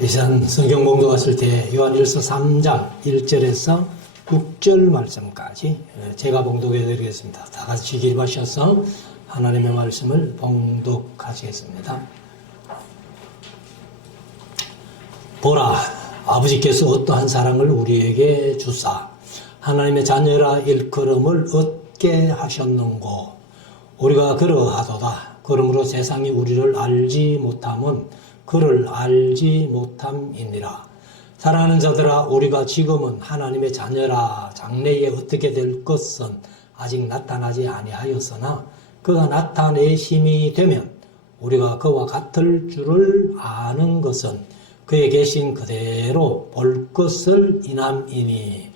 이 시간 성경 봉독 왔을 때 요한일서 3장 1절에서 6절 말씀까지 제가 봉독해 드리겠습니다. 다 같이 기립하셔서 하나님의 말씀을 봉독하시겠습니다. 보라, 아버지께서 어떠한 사랑을 우리에게 주사 하나님의 자녀라 일컬음을 얻게 하셨는고 우리가 그러하도다. 그러므로 세상이 우리를 알지 못함은 그를 알지 못함이니라. 사랑하는 자들아, 우리가 지금은 하나님의 자녀라 장래에 어떻게 될 것은 아직 나타나지 아니하였으나 그가 나타내심이 되면 우리가 그와 같을 줄을 아는 것은 그에 계신 그대로 볼 것을 인함이니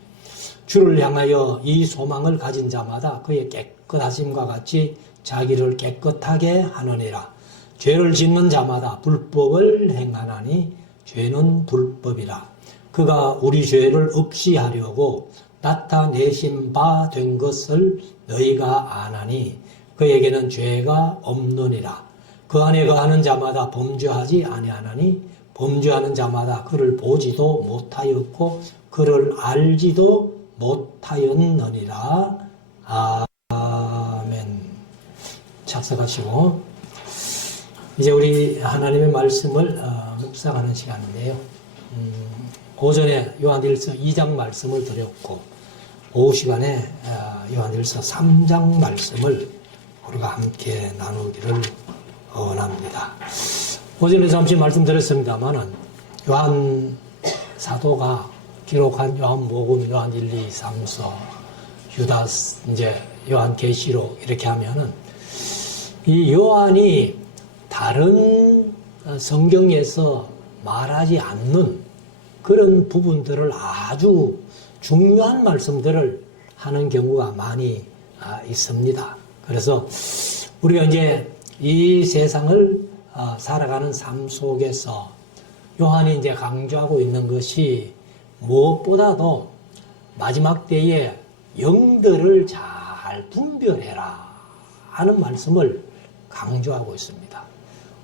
주를 향하여 이 소망을 가진 자마다 그의 깨끗하심과 같이 자기를 깨끗하게 하느니라. 죄를 짓는 자마다 불법을 행하나니 죄는 불법이라. 그가 우리 죄를 없이 하려고 나타내신 바 된 것을 너희가 아나니 그에게는 죄가 없느니라. 그 안에 거하는 자마다 범죄하지 아니하나니 범죄하는 자마다 그를 보지도 못하였고 그를 알지도 못하였느니라. 아멘. 착석하시고 이제 우리 하나님의 말씀을 묵상하는 시간인데요. 오전에 요한일서 2장 말씀을 드렸고 오후 시간에 요한일서 3장 말씀을 우리가 함께 나누기를 원합니다. 오전에 잠시 말씀드렸습니다만은 요한 사도가 기록한 요한복음, 요한 1, 2, 3서, 유다스, 이제 요한 계시록 이렇게 하면은 이 요한이 다른 성경에서 말하지 않는 그런 부분들을 아주 중요한 말씀들을 하는 경우가 많이 있습니다. 그래서 우리가 이제 이 세상을 살아가는 삶 속에서 요한이 이제 강조하고 있는 것이 무엇보다도 마지막 때에 영들을 잘 분별해라 하는 말씀을 강조하고 있습니다.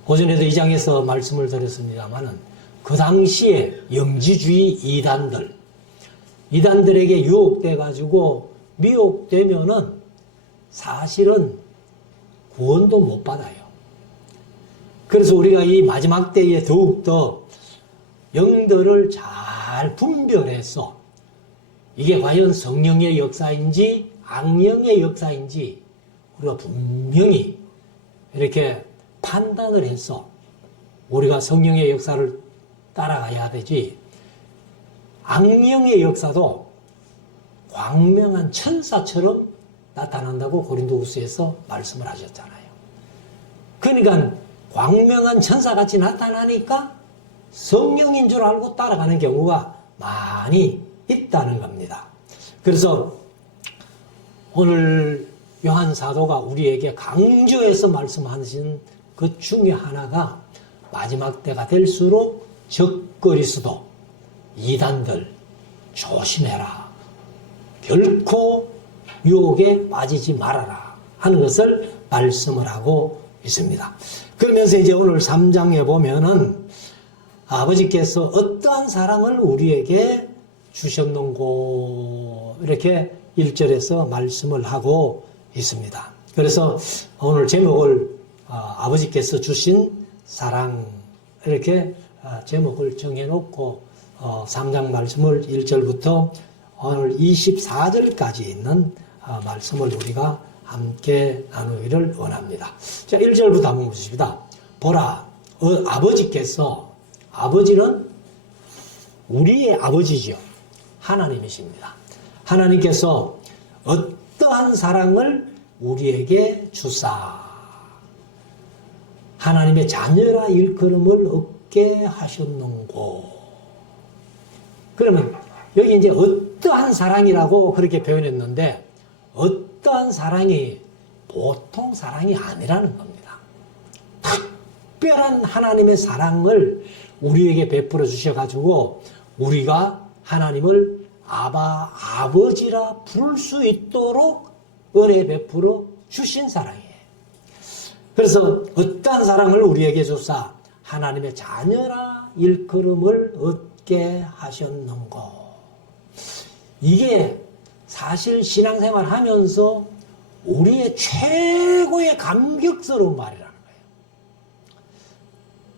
오전에도 이 장에서 말씀을 드렸습니다만은 그 당시에 영지주의 이단들에게 유혹돼 가지고 미혹되면은 사실은 구원도 못 받아요. 그래서 우리가 이 마지막 때에 더욱더 영들을 잘 분별해서 이게 과연 성령의 역사인지 악령의 역사인지 우리가 분명히 이렇게 판단을 해서 우리가 성령의 역사를 따라가야 되지, 악령의 역사도 광명한 천사처럼 나타난다고 고린도후서에서 말씀을 하셨잖아요. 그러니까 광명한 천사같이 나타나니까 성령인 줄 알고 따라가는 경우가 많이 있다는 겁니다. 그래서 오늘 요한 사도가 우리에게 강조해서 말씀하신 그 중에 하나가 마지막 때가 될수록 적그리스도 이단들 조심해라. 결코 유혹에 빠지지 말아라 하는 것을 말씀을 하고 있습니다. 그러면서 이제 오늘 3장에 보면은 아버지께서 어떠한 사랑을 우리에게 주셨는고 이렇게 1절에서 말씀을 하고 있습니다. 그래서 오늘 제목을 아버지께서 주신 사랑 이렇게 제목을 정해놓고 3장 말씀을 1절부터 오늘 24절까지 있는 말씀을 우리가 함께 나누기를 원합니다. 자, 1절부터 한번 보십시다. 보라, 아버지께서, 아버지는 우리의 아버지죠. 하나님이십니다. 하나님께서 어떠한 사랑을 우리에게 주사 하나님의 자녀라 일컬음을 얻게 하셨는고. 그러면 여기 이제 어떠한 사랑이라고 그렇게 표현했는데 어떠한 사랑이 보통 사랑이 아니라는 겁니다. 특별한 하나님의 사랑을 우리에게 베풀어 주셔가지고 우리가 하나님을 아버지라 부를 수 있도록 은혜 베풀어 주신 사랑이에요. 그래서 어떠한 사랑을 우리에게 주사 하나님의 자녀라 일컬음을 얻게 하셨는고. 이게 사실 신앙생활 하면서 우리의 최고의 감격스러운 말이라는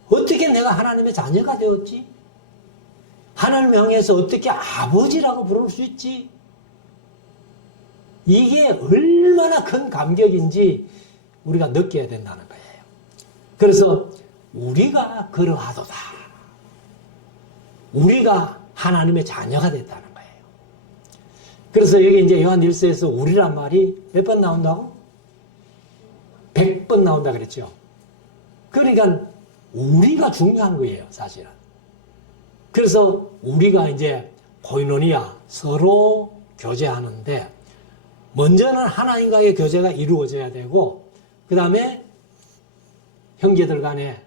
거예요. 어떻게 내가 하나님의 자녀가 되었지? 하나님을 향해서 어떻게 아버지라고 부를 수 있지? 이게 얼마나 큰 감격인지 우리가 느껴야 된다는 거예요. 그래서 우리가 그러하도다. 우리가 하나님의 자녀가 됐다는 거예요. 그래서 여기 이제 요한 1서에서 우리란 말이 몇 번 나온다고? 100번 나온다 그랬죠. 그러니까 우리가 중요한 거예요, 사실은. 그래서 우리가 이제 코이노니아 서로 교제하는데 먼저는 하나님과의 교제가 이루어져야 되고 그 다음에 형제들 간에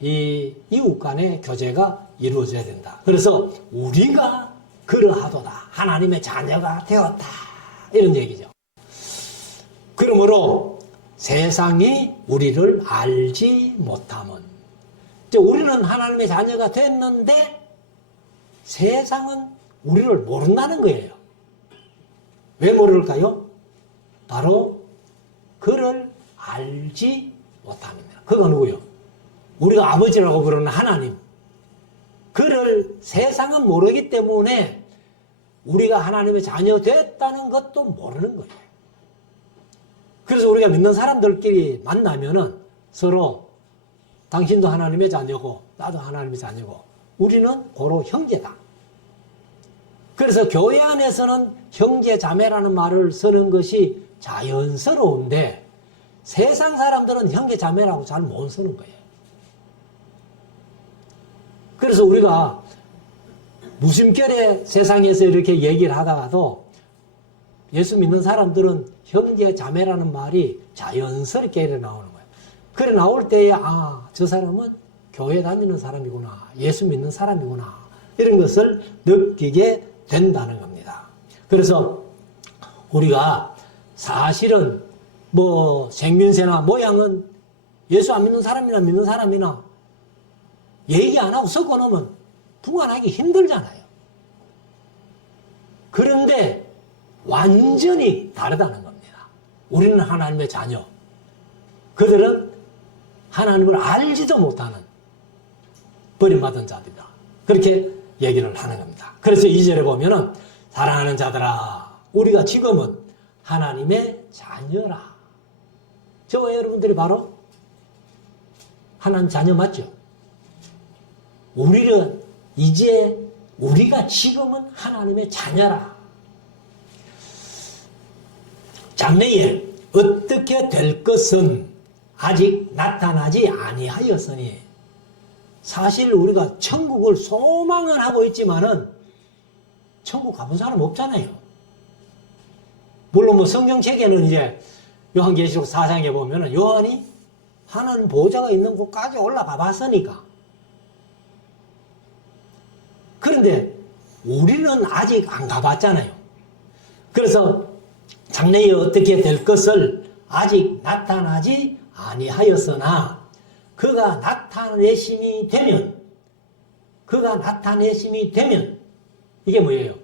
이 이웃 간의 교제가 이루어져야 된다. 그래서 우리가 그러하도다. 하나님의 자녀가 되었다. 이런 얘기죠. 그러므로 세상이 우리를 알지 못함은 우리는 하나님의 자녀가 됐는데 세상은 우리를 모른다는 거예요. 왜 모를까요? 바로 그를 알지 못합니다. 그가 누구요? 우리가 아버지라고 부르는 하나님. 그를 세상은 모르기 때문에 우리가 하나님의 자녀 됐다는 것도 모르는 거예요. 그래서 우리가 믿는 사람들끼리 만나면은 서로 당신도 하나님의 자녀고 나도 하나님의 자녀고 우리는 고로 형제다. 그래서 교회 안에서는 형제 자매라는 말을 쓰는 것이 자연스러운데 세상 사람들은 형제 자매라고 잘 못 쓰는 거예요. 그래서 우리가 무심결에 세상에서 이렇게 얘기를 하다가도 예수 믿는 사람들은 형제 자매라는 말이 자연스럽게 이래 나오는 거예요. 그래 나올 때에 저 사람은 교회 다니는 사람이구나. 예수 믿는 사람이구나. 이런 것을 느끼게 된다는 겁니다. 그래서 우리가 사실은 생민세나 모양은 예수 안 믿는 사람이나 믿는 사람이나 얘기 안 하고 섞어놓으면 분간하기 힘들잖아요. 그런데 완전히 다르다는 겁니다. 우리는 하나님의 자녀. 그들은 하나님을 알지도 못하는 버림받은 자들이다. 그렇게 얘기를 하는 겁니다. 그래서 2절에 보면은 사랑하는 자들아 우리가 지금은 하나님의 자녀라. 저와 여러분들이 바로 하나님 자녀 맞죠? 우리가 지금은 하나님의 자녀라. 장래에 어떻게 될 것은 아직 나타나지 아니하였으니 사실 우리가 천국을 소망은 하고 있지만은 천국 가본 사람 없잖아요. 물론 성경책에는 이제 요한계시록 4장에 보면은 요한이 하나님 보호자가 있는 곳까지 올라가 봤으니까. 그런데 우리는 아직 안 가봤잖아요. 그래서 장래에 어떻게 될 것을 아직 나타나지 아니하였으나 그가 나타내심이 되면 이게 뭐예요?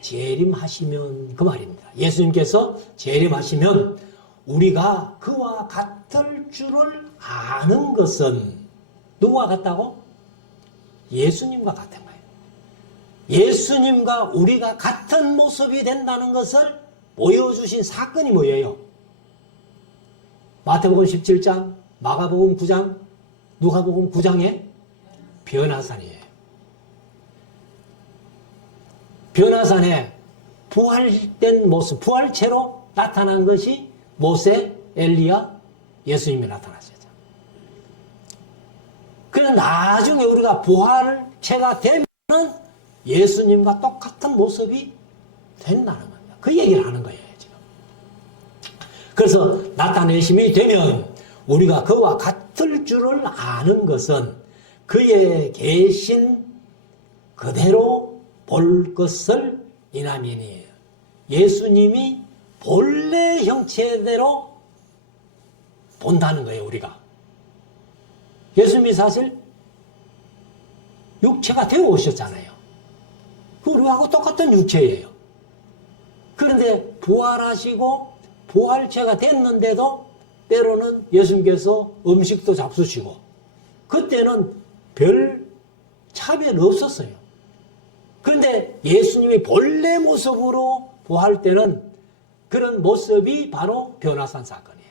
재림하시면 그 말입니다. 예수님께서 재림하시면 우리가 그와 같을 줄을 아는 것은 누구와 같다고? 예수님과 같은 거예요. 예수님과 우리가 같은 모습이 된다는 것을 보여주신 사건이 뭐예요? 마태복음 17장, 마가복음 9장, 누가복음 9장의 변화산이에요. 변화산에 부활된 모습, 부활체로 나타난 것이 모세, 엘리야, 예수님이 나타나셨죠. 그래서 나중에 우리가 부활체가 되면 예수님과 똑같은 모습이 된다는 겁니다. 그 얘기를 하는 거예요, 지금. 그래서 나타내심이 되면 우리가 그와 같을 줄을 아는 것은 그의 계신 그대로 볼 것을 인함이니 예수님이 본래 형체대로 본다는 거예요, 우리가. 예수님이 사실 육체가 되어 오셨잖아요. 우리하고 똑같은 육체예요. 그런데 부활하시고 부활체가 됐는데도 때로는 예수님께서 음식도 잡수시고 그때는 별 차별 없었어요. 그런데 예수님이 본래 모습으로 부활 때는 그런 모습이 바로 변화산 사건이에요.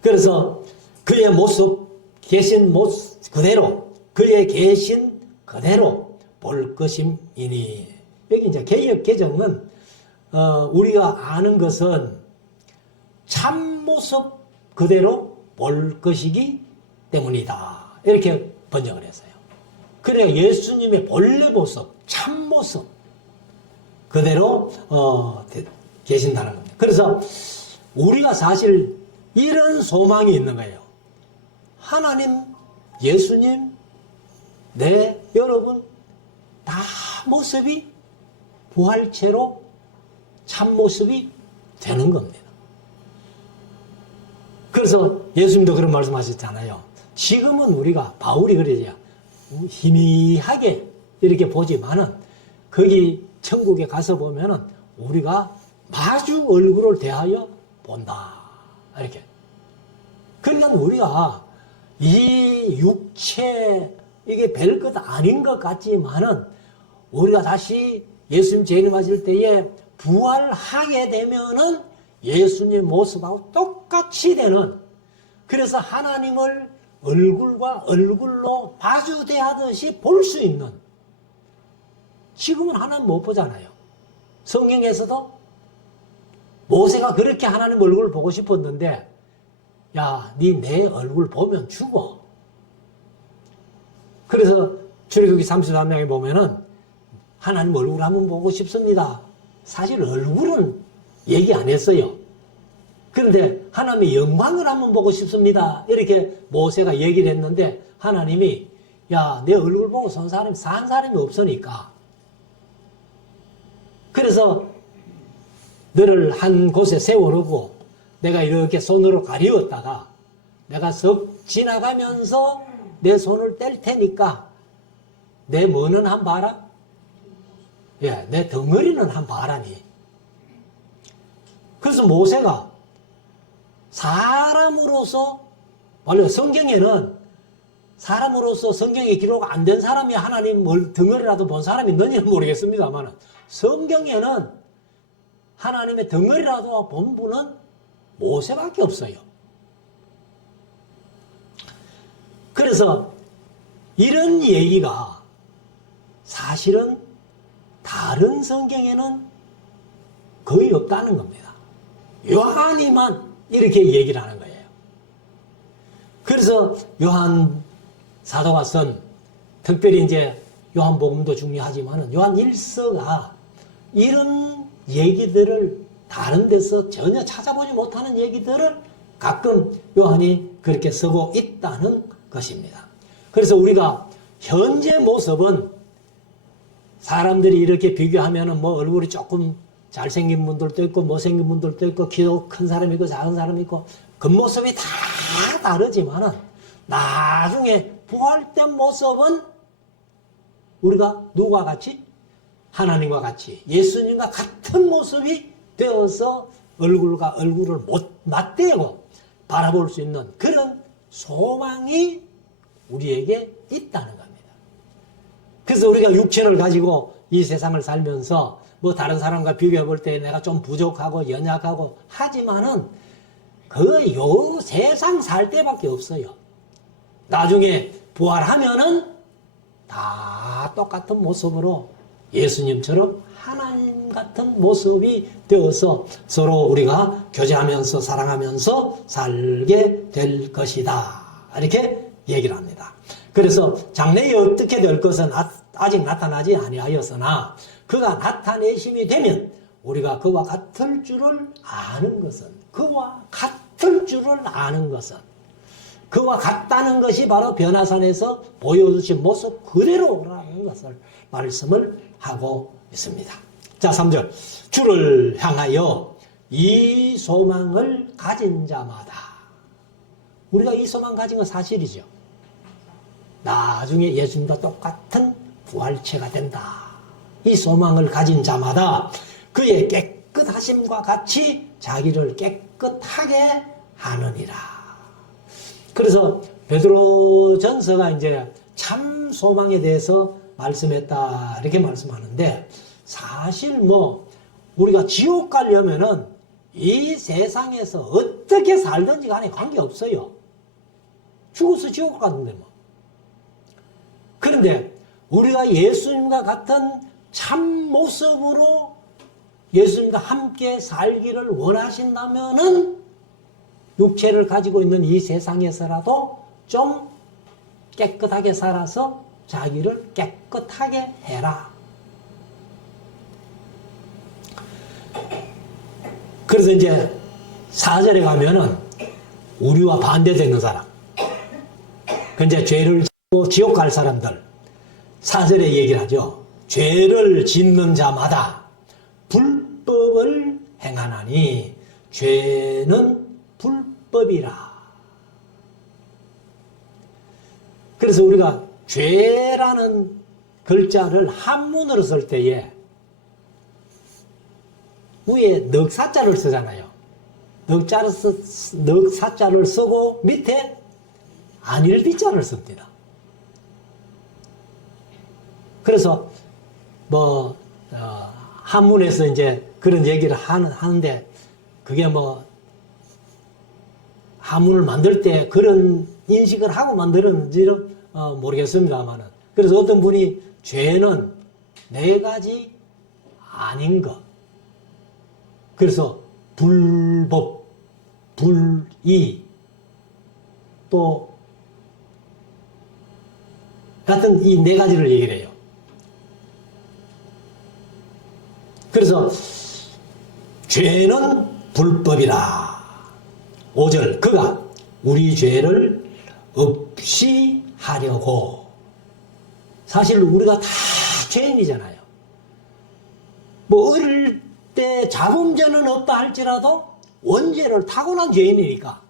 그래서 그의 모습, 계신 모습 그대로, 그의 계신 그대로 볼 것임이니. 여기 이제 개역 개정은 우리가 아는 것은 참모습 그대로 볼 것이기 때문이다. 이렇게 번역을 했어요. 그래 예수님의 본래 모습, 참모습 그대로 계신다는 겁니다. 그래서 우리가 사실 이런 소망이 있는 거예요. 하나님, 예수님, 여러분 다 모습이 부활체로 참모습이 되는 겁니다. 그래서 예수님도 그런 말씀하셨잖아요. 지금은 우리가 바울이 그러죠. 희미하게 이렇게 보지만은 거기 천국에 가서 보면은 우리가 마주 얼굴을 대하여 본다. 이렇게. 그러니까 우리가 이 육체 이게 별것 아닌 것 같지만은 우리가 다시 예수님 재림하실 때에 부활하게 되면은 예수님 모습하고 똑같이 되는, 그래서 하나님을 얼굴과 얼굴로 마주 대하듯이 볼 수 있는, 지금은 하나님 못 보잖아요. 성경에서도 모세가 그렇게 하나님 얼굴을 보고 싶었는데, 야, 네 내 얼굴 보면 죽어. 그래서 출애굽기 33장에 보면은 하나님 얼굴 한번 보고 싶습니다. 사실 얼굴은 얘기 안 했어요. 그런데 하나님의 영광을 한번 보고 싶습니다. 이렇게 모세가 얘기를 했는데 하나님이 야, 내 얼굴 보고 산 사람이 없으니까. 그래서 너를 한 곳에 세워놓고 내가 이렇게 손으로 가리웠다가 내가 석 지나가면서 내 손을 뗄 테니까 내 뭐는 한 봐라? 예, 내 덩어리는 한 봐라니. 그래서 모세가 사람으로서, 원래 성경에는 사람으로서 성경에 기록 안 된 사람이 하나님 덩어리라도 본 사람이 있는지는 모르겠습니다만 성경에는 하나님의 덩어리라도 본 분은 모세밖에 없어요. 그래서 이런 얘기가 사실은 다른 성경에는 거의 없다는 겁니다. 요한이만 이렇게 얘기를 하는 거예요. 그래서 요한 사도가 쓴, 특별히 이제 요한복음도 중요하지만은 요한 1서가 이런 얘기들을 다른 데서 전혀 찾아보지 못하는 얘기들을 가끔 요한이 그렇게 쓰고 있다는 것입니다. 그래서 우리가 현재 모습은 사람들이 이렇게 비교하면은 뭐 얼굴이 조금 잘생긴 분들도 있고 못생긴 분들도 있고 키도 큰 사람이 있고 작은 사람이 있고 겉모습이 다 다르지만은 나중에 부활된 모습은 우리가 누구와 같이? 하나님과 같이 예수님과 같은 모습이 되어서 얼굴과 얼굴을 맞대고 바라볼 수 있는 그런 소망이 우리에게 있다는 겁니다. 그래서 우리가 육체를 가지고 이 세상을 살면서 뭐 다른 사람과 비교해 볼 때 내가 좀 부족하고 연약하고 하지만은 그 요 세상 살 때밖에 없어요. 나중에 부활하면은 다 똑같은 모습으로 예수님처럼 하나님 같은 모습이 되어서 서로 우리가 교제하면서 사랑하면서 살게 될 것이다. 이렇게 얘기를 합니다. 그래서 장래에 어떻게 될 것은 아직 나타나지 아니하였으나 그가 나타내심이 되면 우리가 그와 같을 줄을 아는 것은, 그와 같을 줄을 아는 것은, 그와 같다는 것이 바로 변화산에서 보여주신 모습 그대로라는 것을 말씀을 하고 있습니다. 자, 3절. 주를 향하여 이 소망을 가진 자마다. 우리가 이 소망 가진 건 사실이죠. 나중에 예수님과 똑같은 부활체가 된다. 이 소망을 가진 자마다 그의 깨끗하심과 같이 자기를 깨끗하게 하느니라. 그래서 베드로전서가 이제 참 소망에 대해서 말씀했다 이렇게 말씀하는데, 사실 뭐 우리가 지옥 가려면은 이 세상에서 어떻게 살든지 간에 관계없어요. 죽어서 지옥 가는데 뭐. 그런데 우리가 예수님과 같은 참 모습으로 예수님과 함께 살기를 원하신다면은 육체를 가지고 있는 이 세상에서라도 좀 깨끗하게 살아서 자기를 깨끗하게 해라. 그래서 이제 4절에 가면은 우리와 반대되는 사람, 그 이제 죄를 짓고 지옥 갈 사람들, 4절에 얘기를 하죠. 죄를 짓는 자마다 불법을 행하나니 죄는 불법이라. 그래서 우리가 죄라는 글자를 한문으로 쓸 때에 위에 넉사자를 쓰잖아요. 넉사자를 쓰고 밑에 안일비자를 씁니다. 그래서 뭐 한문에서 이제 그런 얘기를 하는데, 그게 뭐 한문을 만들 때 그런 인식을 하고 만들었는지는 모르겠습니다만은, 그래서 어떤 분이 죄는 4가지 아닌 것, 그래서 불법, 불의, 또 같은 이 4가지를 얘기를 해요. 그래서 죄는 불법이라. 5절, 그가 우리 죄를 없이 하려고. 사실 우리가 다 죄인이잖아요. 뭐 어릴 때 자범죄는 없다 할지라도 원죄를 타고난 죄인이니까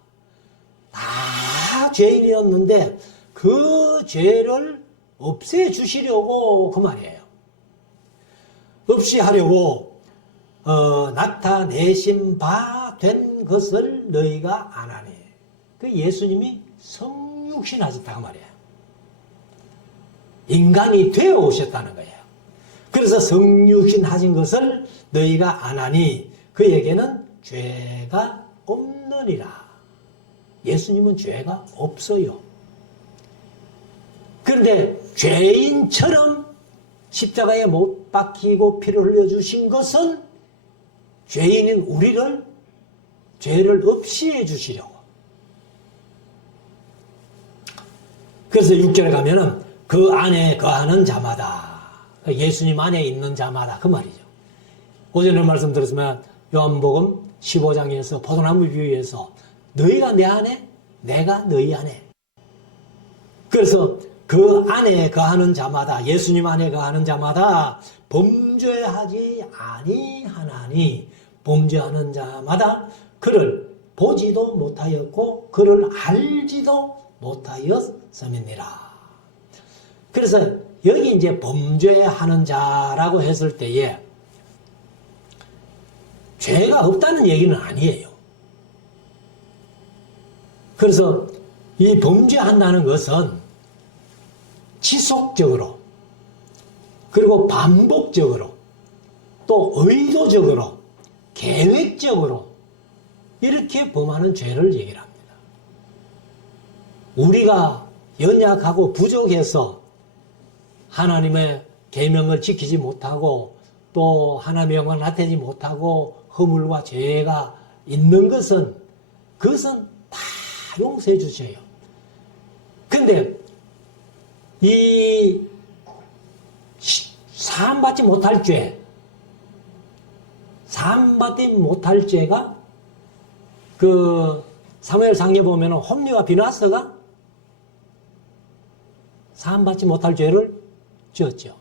다 죄인이었는데 그 죄를 없애주시려고 그 말이에요. 없이 하려고 나타내신 바 된 것을 너희가 아나니. 그 예수님이 성육신 하셨다고 말이에요. 인간이 되어 오셨다는 거예요. 그래서 성육신 하신 것을 너희가 아나니 그에게는 죄가 없느니라. 예수님은 죄가 없어요. 그런데 죄인처럼 십자가에 못 박히고 피를 흘려주신 것은 죄인인 우리를 죄를 없이 해주시려고. 그래서 6절에 가면은 그 안에 거하는 자마다, 예수님 안에 있는 자마다 그 말이죠. 오전에 말씀드렸지만 요한복음 15장에서 포도나무 비유에서 너희가 내 안에, 내가 너희 안에. 그래서 그 안에 거하는 자마다, 예수님 안에 거하는 자마다 범죄하지 아니하나니, 범죄하는 자마다 그를 보지도 못하였고 그를 알지도 못하였음이니라. 그래서 여기 이제 범죄하는 자라고 했을 때에 죄가 없다는 얘기는 아니에요. 그래서 이 범죄한다는 것은 지속적으로, 그리고 반복적으로, 또 의도적으로, 계획적으로 이렇게 범하는 죄를 얘기를 합니다. 우리가 연약하고 부족해서 하나님의 계명을 지키지 못하고 또 하나님의 영광을 나타내지 못하고 허물과 죄가 있는 것은, 그것은 다 용서해 주셔요. 근데 이 사함받지 못할 죄, 사함받지 못할 죄가 그 사무엘상에 보면 홈리와 비나스가 사함받지 못할 죄를 지었죠.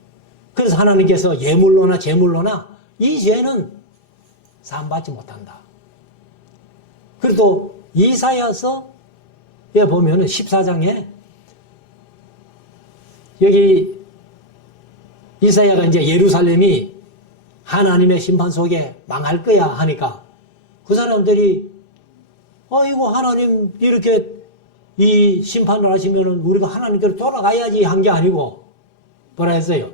그래서 하나님께서 예물로나 제물로나 이 죄는 사함받지 못한다. 그래도 이사야서 보면은 14장에 여기 이사야가 이제 예루살렘이 하나님의 심판 속에 망할 거야 하니까 그 사람들이 이거 하나님 이렇게 이 심판을 하시면은 우리가 하나님께로 돌아가야지 한 게 아니고 뭐라 했어요?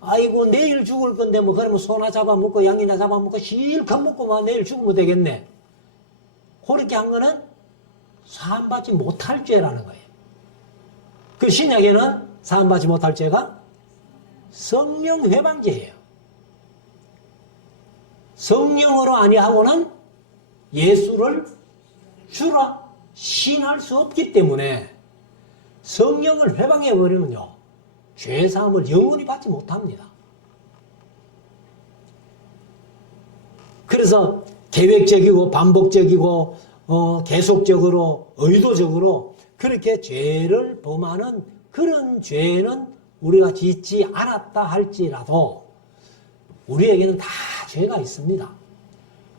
아이고 내일 죽을 건데 뭐 그러면 소나 잡아먹고 양이나 잡아먹고 실컷 먹고만 내일 죽으면 되겠네. 그렇게 한 거는 사함받지 못할 죄라는 거예요. 그 신약에는 사함받지 못할 죄가 성령 회방죄예요. 성령으로 아니하고는 예수를 주라 신할 수 없기 때문에 성령을 회방해버리면요 죄사함을 영원히 받지 못합니다. 그래서 계획적이고 반복적이고 계속적으로 의도적으로 그렇게 죄를 범하는 그런 죄는 우리가 짓지 않았다 할지라도 우리에게는 다 죄가 있습니다.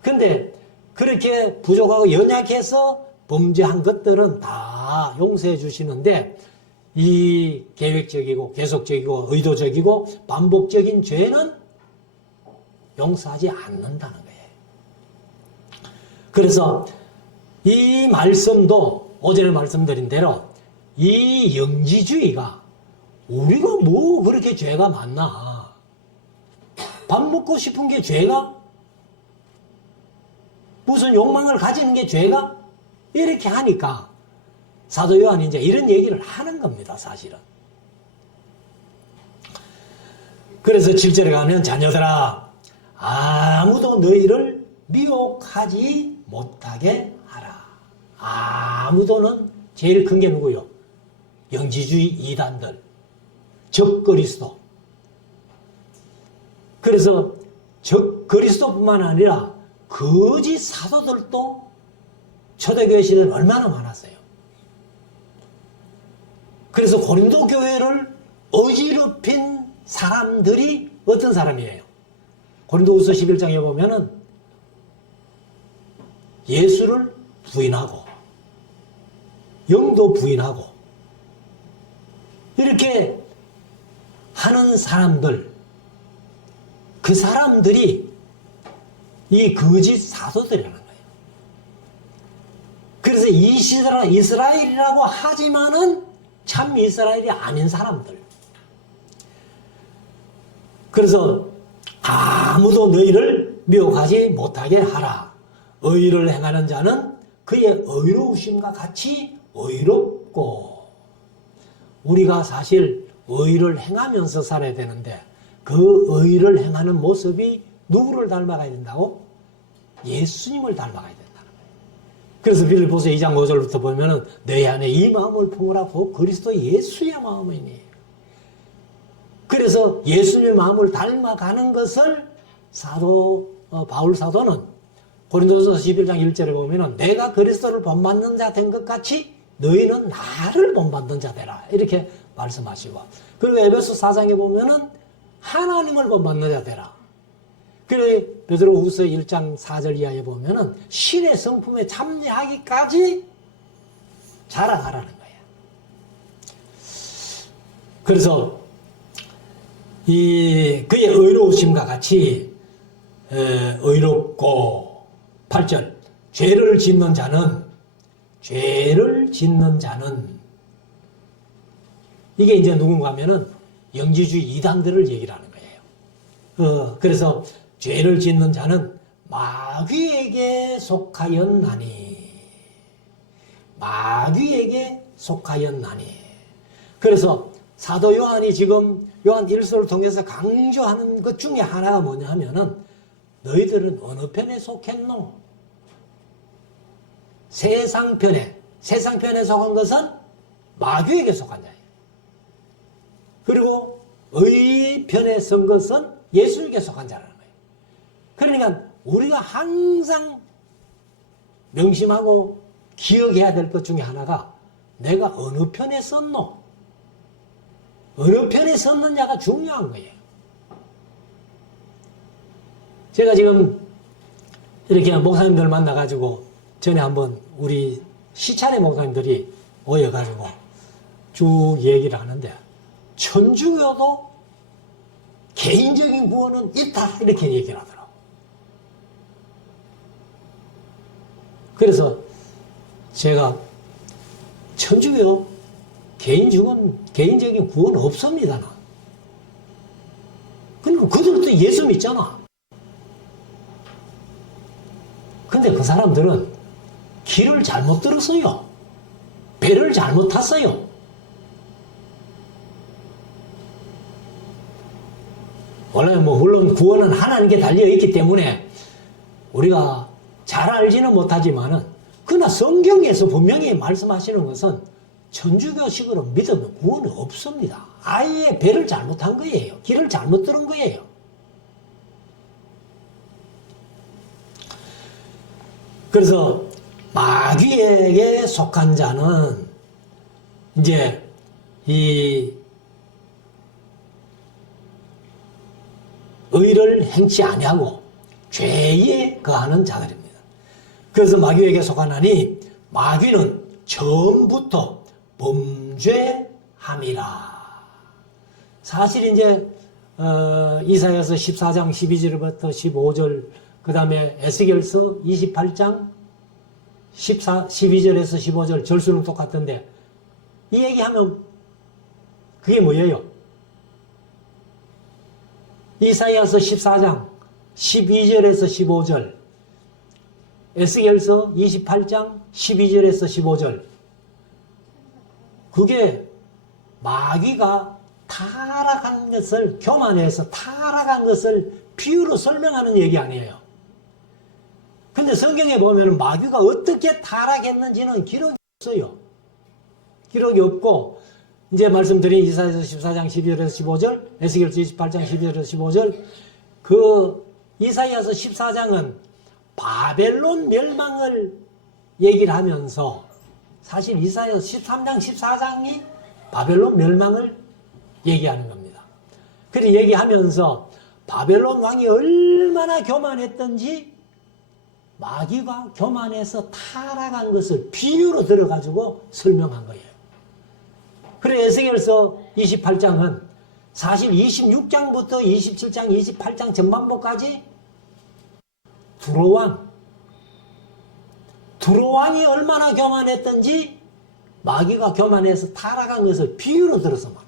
근데 그렇게 부족하고 연약해서 범죄한 것들은 다 용서해 주시는데 이 계획적이고 계속적이고 의도적이고 반복적인 죄는 용서하지 않는다는 거예요. 그래서 이 말씀도 어제는 말씀드린 대로 이 영지주의가 우리가 뭐 그렇게 죄가 많나? 밥 먹고 싶은 게 죄가? 무슨 욕망을 가지는 게 죄가? 이렇게 하니까 사도 요한이 이제 이런 얘기를 하는 겁니다, 사실은. 그래서 7절에 가면 자녀들아 아무도 너희를 미혹하지 못하게 하라. 아무도는 제일 큰 게 누구요? 영지주의 이단들, 적그리스도. 그래서 적그리스도뿐만 아니라 거짓 사도들도 초대교회 시대는 얼마나 많았어요. 그래서 고린도 교회를 어지럽힌 사람들이 어떤 사람이에요? 고린도후서 11장에 보면은 예수를 부인하고 영도 부인하고 이렇게 하는 사람들, 그 사람들이 이 거짓 사도들이라는 거예요. 그래서 이스라엘이라고 하지만은 참 이스라엘이 아닌 사람들. 그래서 아무도 너희를 미혹하지 못하게 하라. 의를 행하는 자는 그의 의로우심과 같이 의롭고, 우리가 사실 의를 행하면서 살아야 되는데 그 의를 행하는 모습이 누구를 닮아가야 된다고? 예수님을 닮아가야 된다는 거예요. 그래서 빌립보서 2장 5절부터 보면은 내 안에 이 마음을 품으라고 그리스도 예수의 마음이니. 그래서 예수님의 마음을 닮아가는 것을 바울 사도는 고린도서 11장 1절에 보면은 내가 그리스도를 본받는 자 된 것 같이 너희는 나를 본받는 자 되라 이렇게 말씀하시고, 그리고 에베소 4장에 보면은 하나님을 본받는 자 되라. 그래 베드로후서 1장 4절 이하에 보면은 신의 성품에 참여하기까지 자라가라는 거예요. 그래서 그의 의로우심과 같이 의롭고, 8절 죄를 짓는 자는 이게 이제 누군가 하면은 영지주의 이단들을 얘기를 하는 거예요. 그래서 죄를 짓는 자는 마귀에게 속하였나니. 마귀에게 속하였나니. 그래서 사도 요한이 지금 요한 1서를 통해서 강조하는 것 중에 하나가 뭐냐 하면은 너희들은 어느 편에 속했노? 세상 편에 속한 것은 마귀에게 속한 자예요. 그리고 의 편에 선 것은 예수에게 속한 자라는 거예요. 그러니까 우리가 항상 명심하고 기억해야 될 것 중에 하나가 내가 어느 편에 섰노? 어느 편에 섰느냐가 중요한 거예요. 제가 지금 이렇게 목사님들 만나가지고 전에 한번 우리 시찰의 목사님들이 모여가지고 쭉 얘기를 하는데, 천주교도 개인적인 구원은 있다, 이렇게 얘기를 하더라고. 그래서 제가 천주교 개인적인 구원 없습니다. 그리고 그들도 예수 믿잖아. 근데 그 사람들은 길을 잘못 들었어요. 배를 잘못 탔어요. 원래 물론 구원은 하나님께 달려있기 때문에 우리가 잘 알지는 못하지만은, 그러나 성경에서 분명히 말씀하시는 것은 천주교식으로 믿으면 구원이 없습니다. 아예 배를 잘못한 거예요. 길을 잘못 들은 거예요. 그래서 마귀에게 속한 자는 이제 이 의를 행치 아니하고 죄에 거하는 자들입니다. 그래서 마귀에게 속하나니 마귀는 처음부터 범죄함이라. 사실 이제 이사야서 14장 12절부터 15절, 그 다음에 에스겔서 28장 12절에서 15절 절수는 똑같은데, 이 얘기하면 그게 뭐예요? 이사야서 14장 12절에서 15절, 에스겔서 28장 12절에서 15절, 그게 마귀가 타락한 것을, 교만해서 타락한 것을 비유로 설명하는 얘기 아니에요. 근데 성경에 보면 마귀가 어떻게 타락했는지는 기록이 없어요. 기록이 없고, 이제 말씀드린 이사야서 14장 12절에서 15절, 에스겔서 28장 12절에서 15절, 그 이사야서 14장은 바벨론 멸망을 얘기를 하면서, 사실 이사야서 13장 14장이 바벨론 멸망을 얘기하는 겁니다. 그래서 얘기하면서 바벨론 왕이 얼마나 교만했던지 마귀가 교만해서 타락한 것을 비유로 들어가지고 설명한 거예요. 그래서 에스겔서 28장은 사실 26장부터 27장, 28장 전반부까지 두로왕이 얼마나 교만했던지 마귀가 교만해서 타락한 것을 비유로 들어서 말.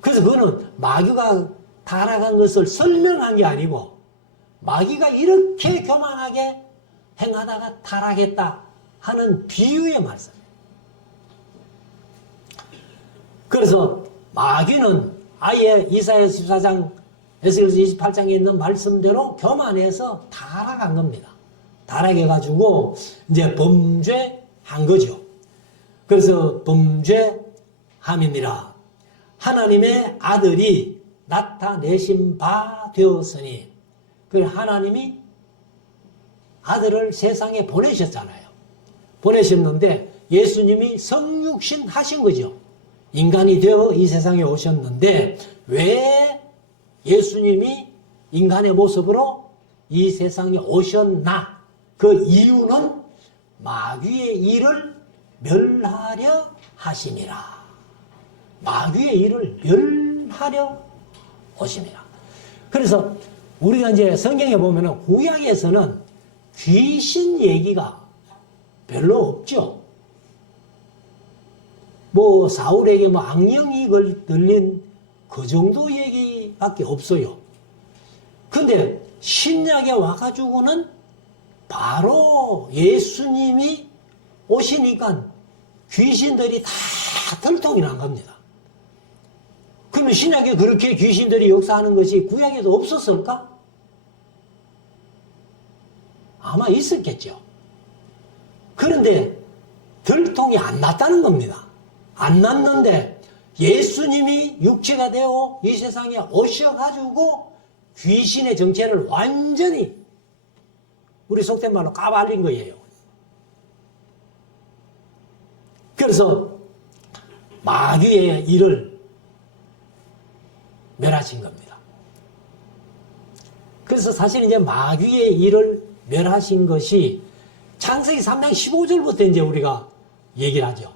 그래서 그거는 마귀가 타락한 것을 설명한 게 아니고, 마귀가 이렇게 교만하게 행하다가 타락했다 하는 비유의 말씀이에요. 그래서 마귀는 아예 이사야서 14장, 에스겔서 28장에 있는 말씀대로 교만해서 타락한 겁니다. 타락해가지고 이제 범죄한 거죠. 그래서 범죄함이니라. 하나님의 아들이 나타내신 바 되었으니, 그 하나님이 아들을 세상에 보내셨잖아요. 보내셨는데 예수님이 성육신 하신 거죠. 인간이 되어 이 세상에 오셨는데, 왜 예수님이 인간의 모습으로 이 세상에 오셨나? 그 이유는 마귀의 일을 멸하려 하심이라. 마귀의 일을 멸하려 오심이라. 그래서 우리가 이제 성경에 보면은 구약에서는 귀신 얘기가 별로 없죠. 사울에게 악령이 들린 그 정도 얘기밖에 없어요. 근데 신약에 와가지고는 바로 예수님이 오시니까 귀신들이 다 들통이 난 겁니다. 그러면 신약에 그렇게 귀신들이 역사하는 것이 구약에도 없었을까? 아마 있었겠죠. 그런데 들통이 안 났다는 겁니다. 안 났는데 예수님이 육체가 되어 이 세상에 오셔가지고 귀신의 정체를 완전히, 우리 속된 말로 까발린 거예요. 그래서 마귀의 일을 멸하신 겁니다. 그래서 사실 이제 마귀의 일을 멸하신 것이 창세기 3장 15절부터 이제 우리가 얘기를 하죠.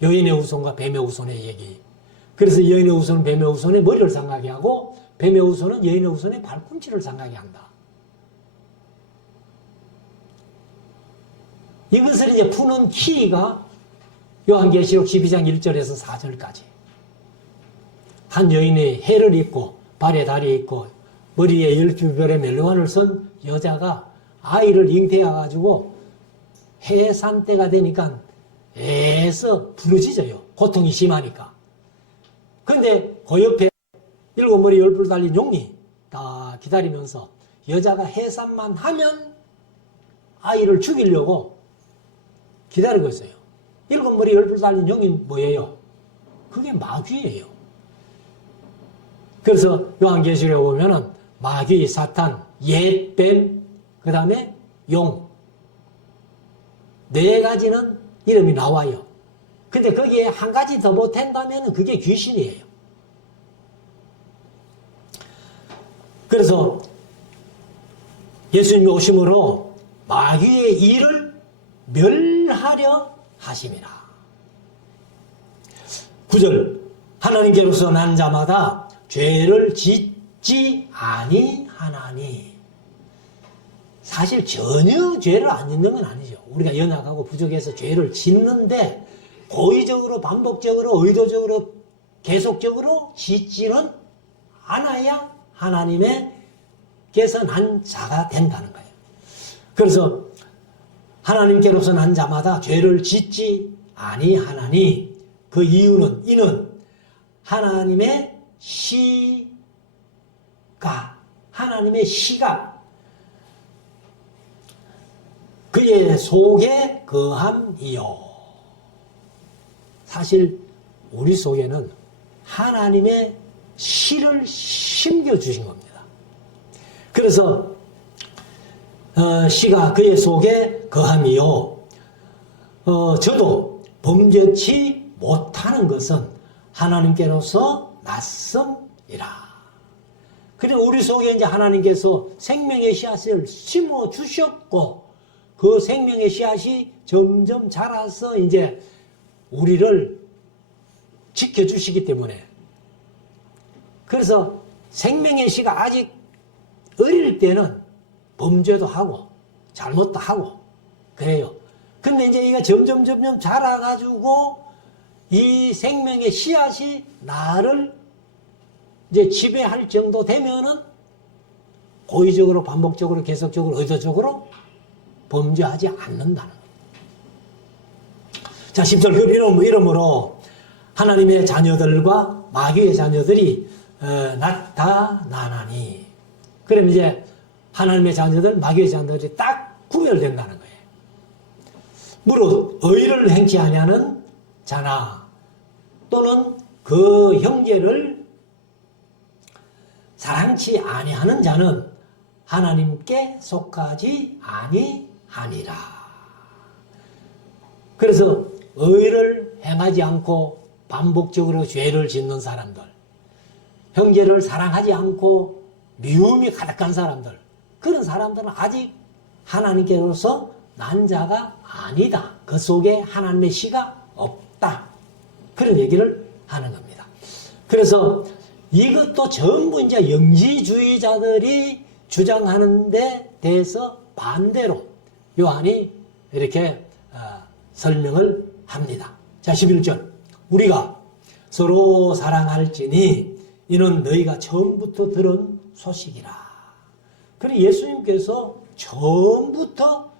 여인의 후손과 뱀의 후손의 얘기. 그래서 여인의 후손은 뱀의 후손의 머리를 상하게 하고 뱀의 후손은 여인의 후손의 발꿈치를 상하게 한다. 이것을 이제 푸는 키가 요한계시록 12장 1절에서 4절까지. 한 여인의 해를 입고 발에 다리에 있고 머리에 12별의 멜로안을 쓴 여자가 아이를 잉태해가지고 해산 때가 되니까 애서 부르짖어요. 고통이 심하니까. 근데 그 옆에 7머리 10뿔 달린 용이 다 기다리면서 여자가 해산만 하면 아이를 죽이려고 기다리고 있어요. 7머리 10뿔 달린 용이 뭐예요? 그게 마귀예요. 그래서 요한계시록에 보면은 마귀, 사탄, 옛뱀, 그 다음에 용. 4가지는 이름이 나와요. 근데 거기에 한 가지 더 못한다면 그게 귀신이에요. 그래서 예수님이 오심으로 마귀의 일을 멸하려 하심이라. 9절 하나님께로서 난 자마다 죄를 짓지 아니하나니. 사실 전혀 죄를 안 짓는 건 아니죠. 우리가 연약하고 부족해서 죄를 짓는데 고의적으로 반복적으로 의도적으로 계속적으로 짓지는 않아야 하나님께서 난 자가 된다는 거예요. 그래서 하나님께로서 난 자마다 죄를 짓지 아니하나니 그 이유는 이는 하나님의 시가 그의 속에 거함이요. 사실 우리 속에는 하나님의 시를 심겨주신 겁니다. 그래서 시가 그의 속에 거함이요. 저도 범죄치 못하는 것은 하나님께로서 낯섦이라. 그리고 우리 속에 이제 하나님께서 생명의 씨앗을 심어 주셨고 그 생명의 씨앗이 점점 자라서 이제 우리를 지켜주시기 때문에 그래서 생명의 씨가 아직 어릴 때는 범죄도 하고 잘못도 하고 그래요. 근데 이제 이가 점점 자라가지고 이 생명의 씨앗이 나를 이제 지배할 정도 되면은 고의적으로 반복적으로 계속적으로 의도적으로 범죄하지 않는다는 겁니다. 자, 10절 그 이름으로 하나님의 자녀들과 마귀의 자녀들이 나타나나니. 그럼 이제 하나님의 자녀들, 마귀의 자녀들이 딱 구별된다는 거예요. 무릇 의를 행치 아니하는 자나 또는 그 형제를 사랑치 아니하는 자는 하나님께 속하지 아니하니라. 그래서 의를 행하지 않고 반복적으로 죄를 짓는 사람들, 형제를 사랑하지 않고 미움이 가득한 사람들, 그런 사람들은 아직 하나님께로서 난 자가 아니다. 그 속에 하나님의 시가 없다. 그런 얘기를 하는 겁니다. 그래서 이것도 전부 이제 영지주의자들이 주장하는 데 대해서 반대로 요한이 이렇게 설명을 합니다. 자, 11절. 우리가 서로 사랑할지니 이는 너희가 처음부터 들은 소식이라. 그래 예수님께서 처음부터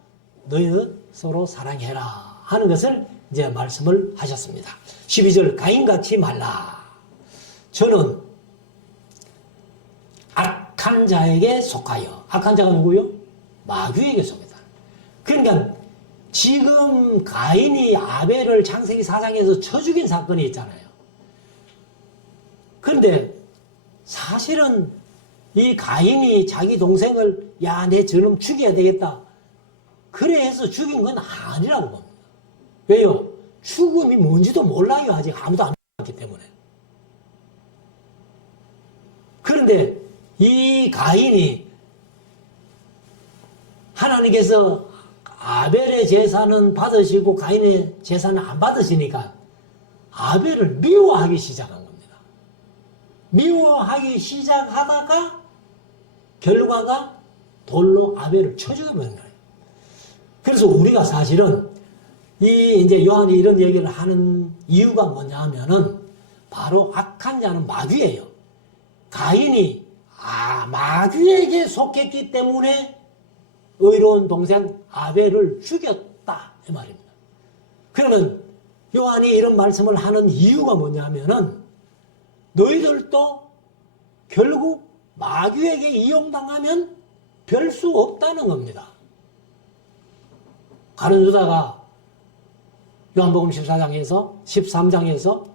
너희는 서로 사랑해라 하는 것을 이제 말씀을 하셨습니다. 12절 가인같이 말라. 저는 악한 자에게 속하여. 악한 자가 누구요? 마귀에게 속하다. 그러니까 지금 가인이 아벨을 창세기 4장에서 쳐 죽인 사건이 있잖아요. 그런데 사실은 이 가인이 자기 동생을 야, 내 저놈 죽여야 되겠다. 그래 해서 죽인 건 아니라고 봅니다. 왜요? 죽음이 뭔지도 몰라요. 아직 아무도 안 봤기 때문에. 그런데 이 가인이 하나님께서 아벨의 제사는 받으시고 가인의 제사는 안 받으시니까 아벨을 미워하기 시작한 겁니다. 미워하기 시작하다가 결과가 돌로 아벨을 쳐 죽여버린 거예요. 그래서 우리가 사실은 이제 요한이 이런 얘기를 하는 이유가 뭐냐 하면은 바로 악한 자는 마귀예요. 가인이 마귀에게 속했기 때문에 의로운 동생 아벨을 죽였다 이 말입니다. 그러면 요한이 이런 말씀을 하는 이유가 뭐냐면은 너희들도 결국 마귀에게 이용당하면 별 수 없다는 겁니다. 가룟 유다가 요한복음 13장에서